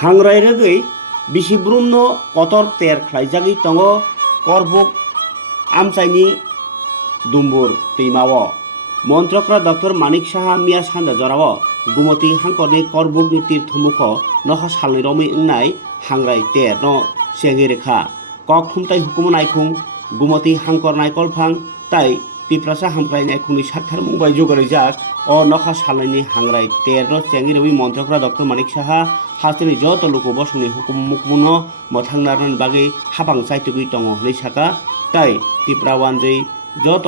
हांग्राय रगै बिसिब्रुमनो Qatar तेर ख्लाइजागै तंगो करबुक आमचाइनि Dumbur दैमाओ मन्त्रक्रा doctor Manik Saha मिया सान्जा जराओ गुमति हांकरनि करबुकनि तीर्थमुख नखा सालनि रमै इंनाय हांग्राय तेर न सेंगे रेखा कक थुमताय हुकुम नायखुं गुमति हांकर नायकलफां ताई तिप्रासा हामख्राय नायखुंनि साथार मुंबाय जगारैजाक अ नखा सालनि हांग्राय तेर न सेंगे रबै मन्त्रक्रा डॉक्टर मानिक साहा हास्टेनि जत लोको बसुंनि हुकुम मुखमुनो मथांनारनि बागै हाबां साइतुगै दङ हनै साका ताई तिप्रा वानजै जत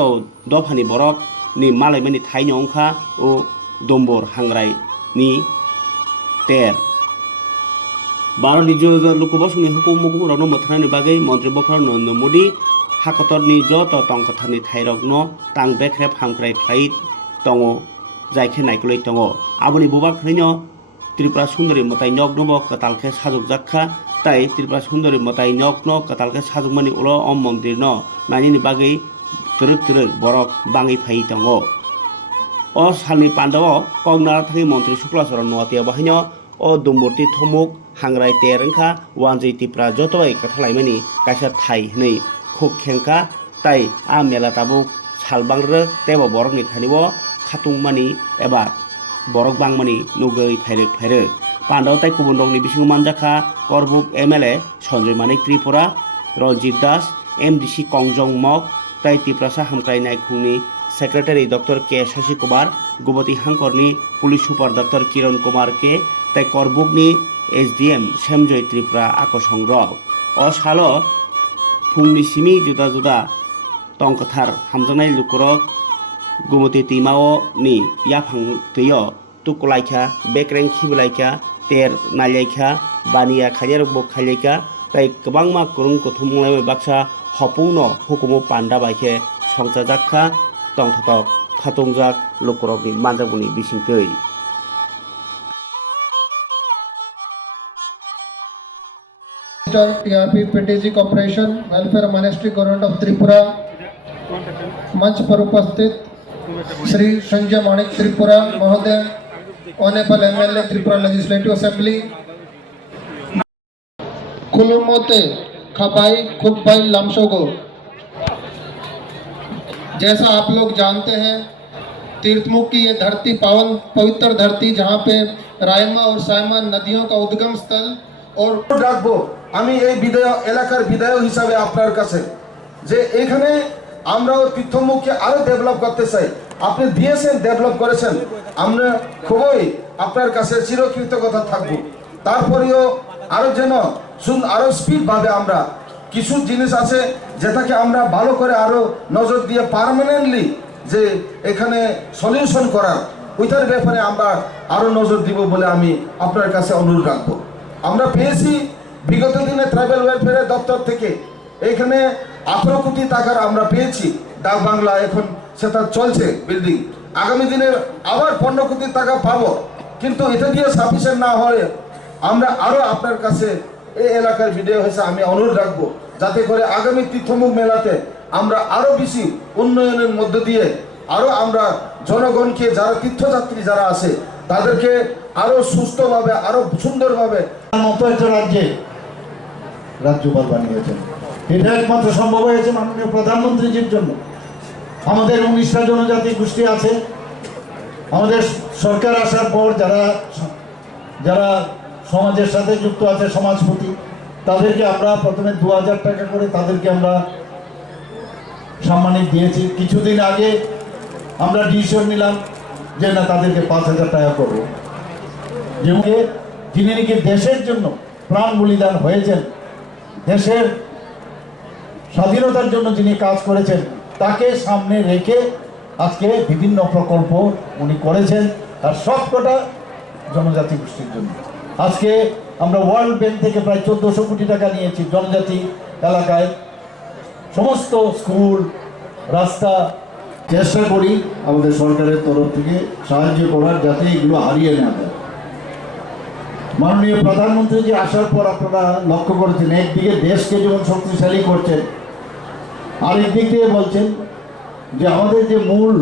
दफानि बरक नि मालायमानि थाइनि अंखा ओ दम्बर हांग्राय नि तेर भारतनि लोकबसुंनि हुकुम मुखमुरावनो मथांनायनि बागै मन्त्रि बख्रा नरेन्द्र मोदी हाकतरनि जत तंकथारनि थाइरकनो तां बेख्रेब हामख्राय ख्लाय दङ जायखे नायखलै दङ आबनि बुबा खैनो त्रिपुरा सुंदरी मताई नग्नबो कतालखे साजुक जाखा ताई त्रिपुरा सुंदरी मताई नग्न कतालखे साजुकमानि उलो अम मन्दिर न नायनि बागै तरक तरक बरक बाङै फाइ दङ अ सालनि पान्डव कगनार थाङै मन्त्रि शुक्लाचरण नवातिया बाहायनो अ दुम्बुरति थमुक हांग्राय तेरंखा वानजै तिप्रा जतय कथालायमानि काइसा थाइ हनै खुब खेंका ताई आ मेला ताबुक सालबांग्रो तेबो बरकनि थानिबो खातुंमानि एबा बरक बांमानि नुगै फायरे पांडव ताई कुबुन रंनि बिसिङाव मानजाखा करबुक एमएलए सन्जय मानिक त्रिपुरा रंजित दास एमडीसी कंजं मक ताई तिप्रासा हामख्राय नायखुंनि सेक्रेटारि डॉक्टर के शशि कुमार गुमति हांकरनि पुलिस सुपार डॉक्टर किरण कुमार के ताई करबुकनि एसडीएम सेमजय त्रिपुरा आकसं रक अ सालो फुंनि सिमी जुदा जुदा तंकथार हामजानाय लुकुरक गुमति दैमाओ नि याफां दैयो तुकुलायखा बेक्रें खिबलायखा तेर नायलायखा बानिया खायरक बक खायलायखा ताई गोबांमा कुरुं कुथुमलाय बाक्सा हपुंनो हुकुमो पान्डा बायखे संचा जाखा तंथतक खातुंजाक लुकुरकनि मानजागुनि बिसिंतै TRP PTG Corporation Welfare Ministry Government of Tripura मंच पर उपस्थित श्री संजय मानिक त्रिपुरा महोदय honourable MLA Tripura legislative assembly कुलुमोते खबाई खुबाई लामशोगो। जैसा आप लोग जानते हैं तीर्थमुख की ये धरती पावन पवित्र धरती जहाँ पे रायमा और सायमा नदियों का उद्गम स्थल और রাখবো আমি এই বিধায়ক এলাকার বিধায়ক হিসাবে আপনার কাছে যে এখানে আমরাও তীর্থমুখকে আরো ডেভেলপ করতে চাই আপনি দিয়েছেন ডেভেলপ করেছেন আমরা খুবই আপনার কাছে চিরকৃতজ্ঞতা থাকবো তারপরেও আরো যেন আরো স্পিড ভাবে আমরা কিছু জিনিস আছে যেটাকে আমরা ভালো করে আরো নজর দিয়ে পার্মানেন্টলি যে এখানে সলিউশন করার ওইটার ব্যাপারে আমরা আরো নজর দিব বলে আমি আপনার কাছে অনুরোধ রাখবো আমরা পেয়েছি বিগত দিনে ট্রাইবাল ওয়েলফেয়ার দপ্তর থেকে এখানে 18 কোটি টাকার আমরা পেয়েছি ডাক বাংলা এখন সেটা চলছে বিল্ডিং আগামী দিনে আবার 15 কোটি টাকা পাবো কিন্তু এটা দিয়ে সাফিসিয়েন্ট না হয় আমরা আরো আপনার কাছে এই এলাকার ভিডিও হয়েছে আমি অনুরোধ রাখবো যাতে করে আগামী তীর্থমুখ মেলাতে আমরা আরো বেশি উন্নয়নের মধ্য দিয়ে আরো আমরা জনগণকে যারা তীর্থযাত্রী যারা আছে তাদেরকে আরো সুস্থভাবে আরো সুন্দরভাবে মতো একটা রাজ্যে রাজ্যপাল বানিয়েছেন এটা একমাত্র সম্ভব হয়েছে মাননীয় প্রধানমন্ত্রীজির জন্য আমাদের 19টা জনজাতি গোষ্ঠী আছে আমাদের সরকার আসার পর যারা যারা সমাজের সাথে যুক্ত আছে সমাজপতি তাদেরকে আমরা প্রথমে 2000 টাকা করে তাদেরকে আমরা সম্মানিত দিয়েছি কিছুদিন আগে আমরা ডিসিশন নিলাম যে না তাদেরকে 5000 টাকা করব যেমন যিনি নাকি দেশের জন্য প্রাণ বলিদান হয়েছেন দেশের স্বাধীনতার জন্য যিনি কাজ করেছেন তাকে সামনে রেখে আজকে বিভিন্ন প্রকল্প উনি করেছেন আর সবকটা জনজাতি গোষ্ঠীর জন্য আজকে আমরা ওয়ার্ল্ড ব্যাংক থেকে প্রায় 1400 কোটি টাকা নিয়েছি জনজাতি এলাকায় সমস্ত স্কুল রাস্তা চেষ্টা করি আমাদের সরকারের তরফ থেকে সাহায্য করার যাতে এগুলো হারিয়ে না যায় মাননীয় প্রধানমন্ত্রী আসার পর আপনারা লক্ষ্য করেছেন একদিকে দেশকে যেমন শক্তিশালী করছেন আরেক দিক থেকে বলছেন যে আমাদের যে মূল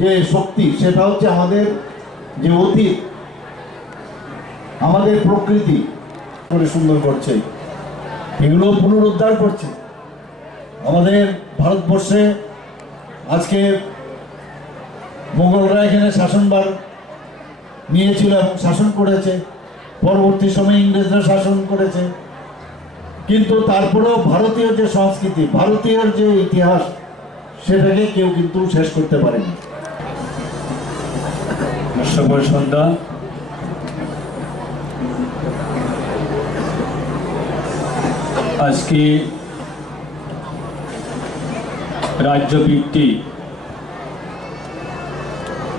যে শক্তি সেটা হচ্ছে আমাদের যে অতীত আমাদের প্রকৃতি করে সুন্দর করছে, এগুলো পুনরুদ্ধার করছে। আমাদের ভারতবর্ষে আজকে মোগলরা এখানে শাসনভার নিয়েছিল এবং শাসন করেছে, পরবর্তী সময়ে ইংরেজরা শাসন করেছে, কিন্তু তারপরেও ভারতীয় যে সংস্কৃতি, ভারতীয় যে ইতিহাস, সেটাকে কেউ কিন্তু শেষ করতে পারেনি। শুভ সন্ধ্যা। আজকে রাজ্যভিত্তি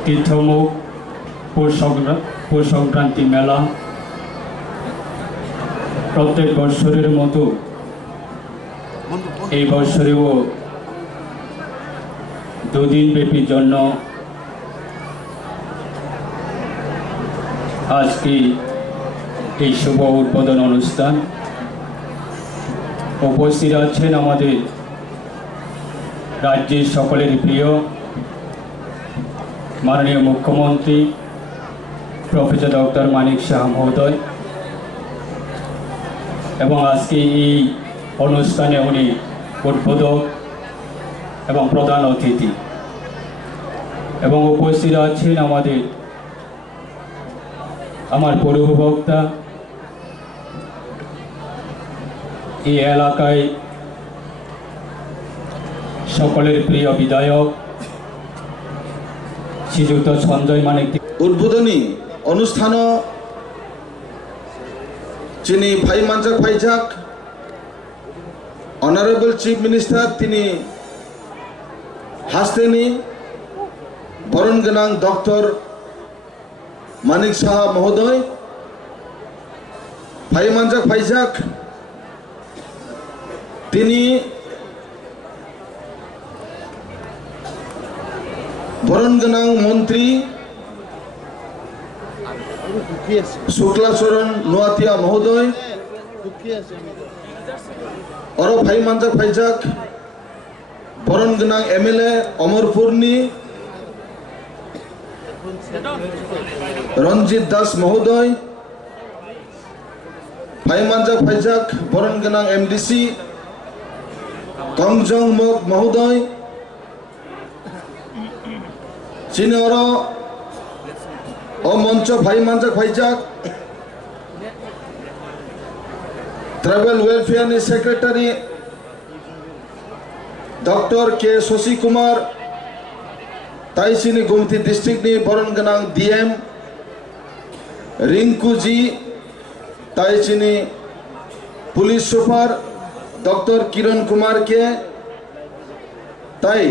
তীর্থমুখ পৌষ সংক্রান্তি মেলা প্রত্যেক বৎসরের মতো এই বৎসরেও দুদিন ব্যাপীর জন্য আজকে এই শুভ উদ্বোধন অনুষ্ঠান। উপস্থিত আছেন আমাদের রাজ্যের সকলের প্রিয় মাননীয় মুখ্যমন্ত্রী প্রফেসর ডক্টর মানিক সাহা মহোদয়, এবং আজকে এই অনুষ্ঠানে উনি উদ্বোধক এবং প্রধান অতিথি, এবং উপস্থিত আছেন আমার পূর্ববক্তা, এই এলাকায় সকলের প্রিয় বিধায়ক শ্রীযুক্ত সঞ্জয় মানিক। উদ্বোধনী অনুষ্ঠান যিনি ভাই মানজাক ভাইজাক অনারেবল চিফ মিনিস্টার তিনি হাসতেনি বরণ গোনাং ডক্টর মানিক সাহা মহোদয়। ভাই মানজাক ভাইজাক তিনি বরণ গোনাং মন্ত্রী শুক্লাচরণ নোয়াতিয়া মহোদয়, और भाई मानजाक भाईजाक बरन गोनां एमएलए अमरपुरनी रंजित दास महोदय, भाई मानजाक भाईजाक बरन गोनां एमडीसी कंगजंग मग महोदय, सिनियर मंच भाई मानजाक भाईजाक ट्राइबल वेलफेयर सेक्रेटरी डॉक्टर के शशि कुमार, ताइसिनी गोमती डिस्ट्रिक्ट नि बरन गोनां डीएम रिंकू जी, ताइसिनी पुलिस सुपार डॉक्टर किरण कुमार के, ताई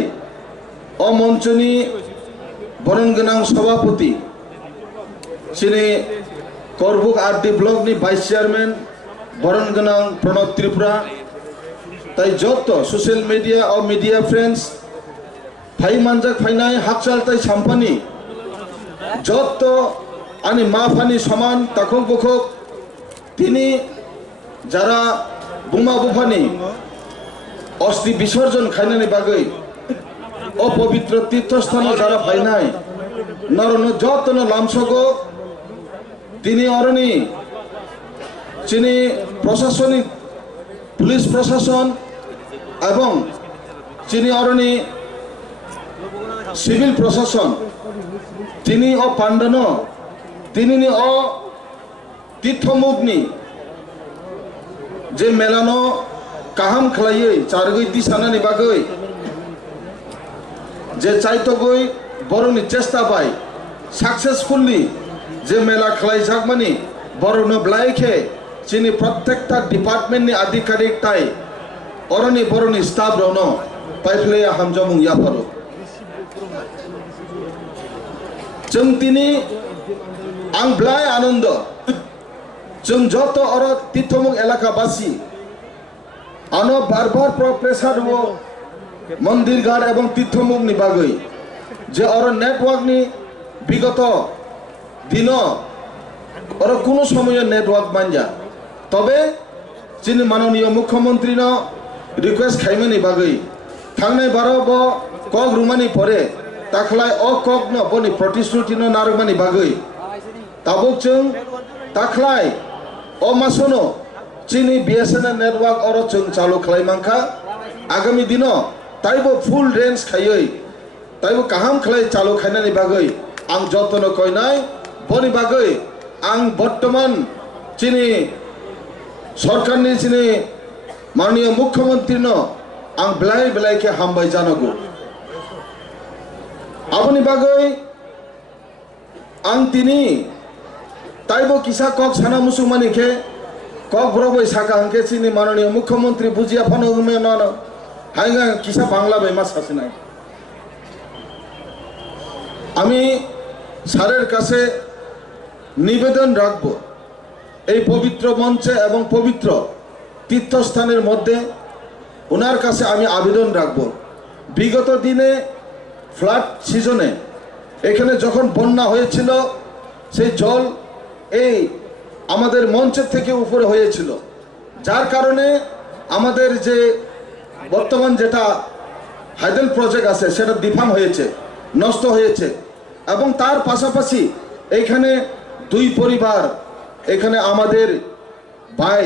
अमंचनी बरन गोनां सभापति सिनी करबुक आरडी ब्लॉक नि वाइस चेयरमैन बरन गोनां प्रणब त्रिपुरा, ताई जत सोशल मीडिया और मीडिया फ्रेंड्स भाई मानजाक फाइनाय हाकचाल ताई साम्पानी जत आनी माफानी समान तखक बखक तिनी जारा बुमा बुफानी अस्थि विसर्जन खाइनानि बागै अपवित्र तीर्थस्थान जारा फाइनाय नरन जतन लामसगो तिनी अरनी चीनी प्रशासनिक पुलिस प्रशासन एवं चीनी अरनी सिविल प्रशासन तिनी अ पांडन तिनी अ तीर्थमुखनी जे मेलानो काहाम खलायै चारगै दिसानानि बागै जे चाइतगै बरनि चेष्टा बाय सक्सेसफुली जे मेला खलाय जागमानि बरनो ब्लाइखे चीनी प्रत्येकटा डिपार्टमेंट नि आधिकारिक ताई अरनि बरनि स्टाफ रनो पाइफले हामजामुं याफारो जों दिनै आं ब्लाय आनंद जों जत अर तीर्थमुख एलाकाबासी आनो बार बार प्रेसार हो मंदिर घाट एवं तीर्थमुख नि बागै जे अर नेटवर्क नि विगत दिन और कोनो समय नेटवर्क मानजा तबे चीनी माननीय मुख्यमंत्री न रिक्वेस्ट खाइमानि बागै थांनाय बारो ब कक रुमानि परे ताखलाय अ कक न बनि प्रतिश्रुति न नारमानि बागै ताबुक जों তাখলাই ও মাসনো চিনি বিএসএনএল নেটওয়ার্ক অর চুন চালু খালাইমাंखा आगामी दिनो ताइबो फुल रेंज खायै ताइबो काहाम खालाय चालू खायनानि बागै आं जतन कयनाय बनि बागै आं बर्तमान चिनी सरकारनि चिनी माननीय मुख्यमंत्री न आं बेलाय बेलायके हामबाय जानांगौ आबनि बागै आं तिनी ताइबो किसा कक साना मुसुमानिखे कक ब्रबै साका हंके चिनी माननीय मुख्यमंत्री बुजिया फानो हुमे न हाइगा किसा बांगला बेमा सासिनाय আমি স্যারের কাছে নিবেদন রাখব এই পবিত্র মঞ্চে এবং পবিত্র তীর্থস্থানের মধ্যে ওনার কাছে আমি আবেদন রাখব বিগত দিনে ফ্লাড সিজনে এখানে যখন বন্যা হয়েছিল সেই জল এই আমাদের মঞ্চের থেকে উপরে হয়েছিল যার কারণে আমাদের যে বর্তমান যেটা হাইডেল প্রজেক্ট আছে সেটা ডিফার্ম হয়েছে নষ্ট হয়েছে এবং তার পাশাপাশি এখানে দুই পরিবার এখানে আমাদের ভাই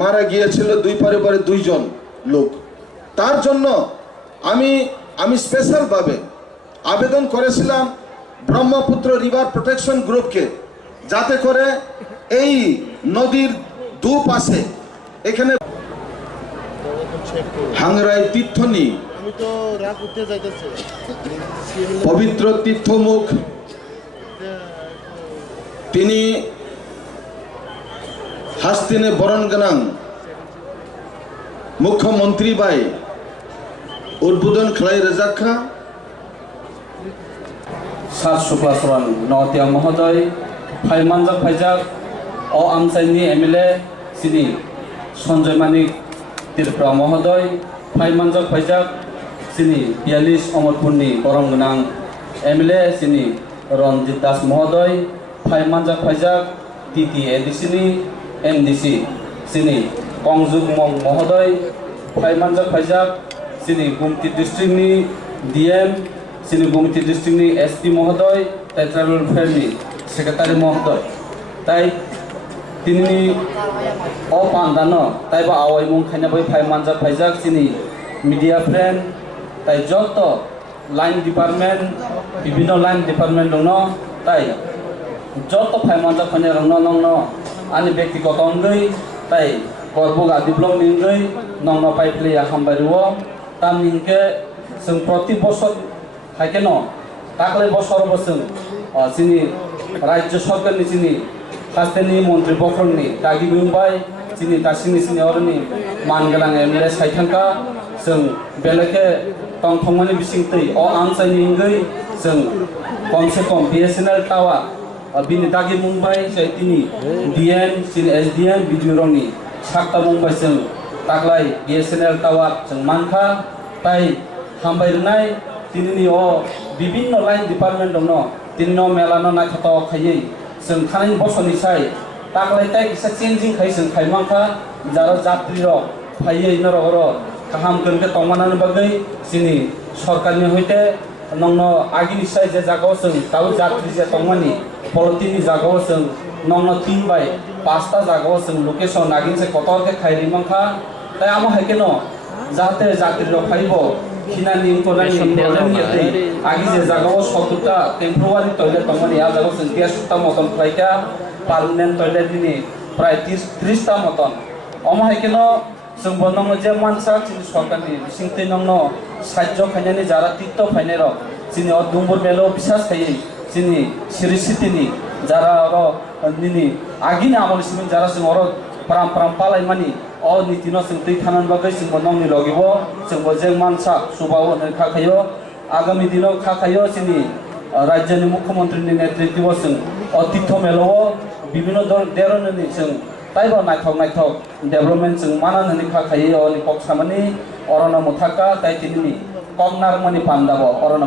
মারা গিয়েছিল দুই পরিবারের দুইজন লোক তার জন্য আমি স্পেশাল ভাবে আবেদন করেছিলাম ব্রহ্মপুত্র রিভার প্রোটেকশন গ্রুপকে যাতে করে এই নদীর দুপাশে এখানে হাংরাই তীর্থনি পবিত্র তীর্থমুখ তিনি হাস্তিনে বরণ গনাং মুখ্যমন্ত্রী বাই উদ্বোধন খালাই রেজাখা सात शुक्लाचरण नौतिया महोदय फाइमानजाक फाइजाक अ आमसाइनि एमएलए सिनि सञ्जय मानिक त्रिपुरा महोदय फाइमानजाक फाइजाक सिनि 42 अमरपुरनि बरं गोनां एमएलए सिनि रनजित दास महोदय फाइमानजाक फाइजाक टीटी एडिसिनि एमडीसी सिनि कंजुक मं महोदय फाइमानजाक फाइजाक सिनि गुमति डिस्ट्रिक्टनि डीएम सिनि गुमति डिस्ट्रिक्टनि एसपी महोदय ट्राइबल वेलफेयरनि सेक्रेटारि महोदय ताई तिनि अ पान्दानो ताइबा आवाय मुं खायना बै फाइमानजाक फाइजाक सिनि मीडिया फ्रेंड ताई जत लाइन डिपार्टमेंट विभिन्न लाइन डिपार्टमेंट दङ ताई जत फाइमानजाक फाइना रंग नंग आनि व्यक्तिगत अंगै ताई गरबुग आदिब्लम निंगै नंग पाइप्ले हामबायरुओ ताम निंके जों प्रति बছর हाइकेन दाखलै बছर बसों जोंनि राज्य सरकारनि जोंनि हास्टेनि मन्त्रि बख्रंनि दागि बुंबाय जोंनि दासिमनि जोंनि अरनि मानगोनां एमएलए साइथांखा जों बेलेके तंथंमानि बिसिंतै अ आमसाइनि इंगै जों कमसे कम बिएसएनएल टावार बिनि दागि बुंबाय जायतिनि डीएम जोंनि एसडीएम बिडिरंनि साक्ता बुंबाय जों दाखलै बिएसएनएल टावार जों मानखा ताई हामबायरनाय तिनि अ विभिन्न लाइन डिपार्टमेंट दङ तिनि मेलानो नायथाव खायै जों थानाय बसरनि साय दाखलै ताई किसा चेंजिं खाय जों खायमांखा जारा जात्रि र फायै नर अर काहाम गनके तंमानानो बागै जोंनि सरकारनि हयते नंग आगिनि साय जे जागाव जों ताउ जात्रि जे तंमानि पलटिनि जागाव जों नंग 3 बाय 5 ता जागाव जों लोकेशन आगिन से कतरके खायरिमांखा ताई आमो हायकेन जाहाते जात्रि र फाइबो खिनानि कोनानि प्रब्लेमनि आगि जे जागाव 70 ता टेम्परारि टयलेट तंमानि आ जागाव जों 100 ता मतन फ्लाइका पार्मानेंट टयलेट नि प्राय 30 ता मतन अमा हायकेन जों बनंग जे मानसा जोंनि सरकारनि बिसिंतै नंग साहाय्य खायनानि जारा तीर्थ फाइनाय र जोंनि दुंबुर मेलो बिसास खायै जोंनि सिरि सिटिनि जारा र निनि आगिनि आमलसिम जारा जों अर प्राम पालायमानि अ नीतिनो जों दै थानान बागै जों बनंनि लगिबो जों जे मानसा सुबाव खाखायो आगामी दिनाव खाखायो जोंनि राज्यनि मुख्यमंत्रीनि नेतृत्व जों तीर्थ मेलो विभिन्न देरननि जों ताइबा नायथाव डेभलपमेन्ट जों मानाननि खाखायो अनि कक्सामानि अरना मुथाका ताइतिनि कगनारमानि पान्दाबो अरना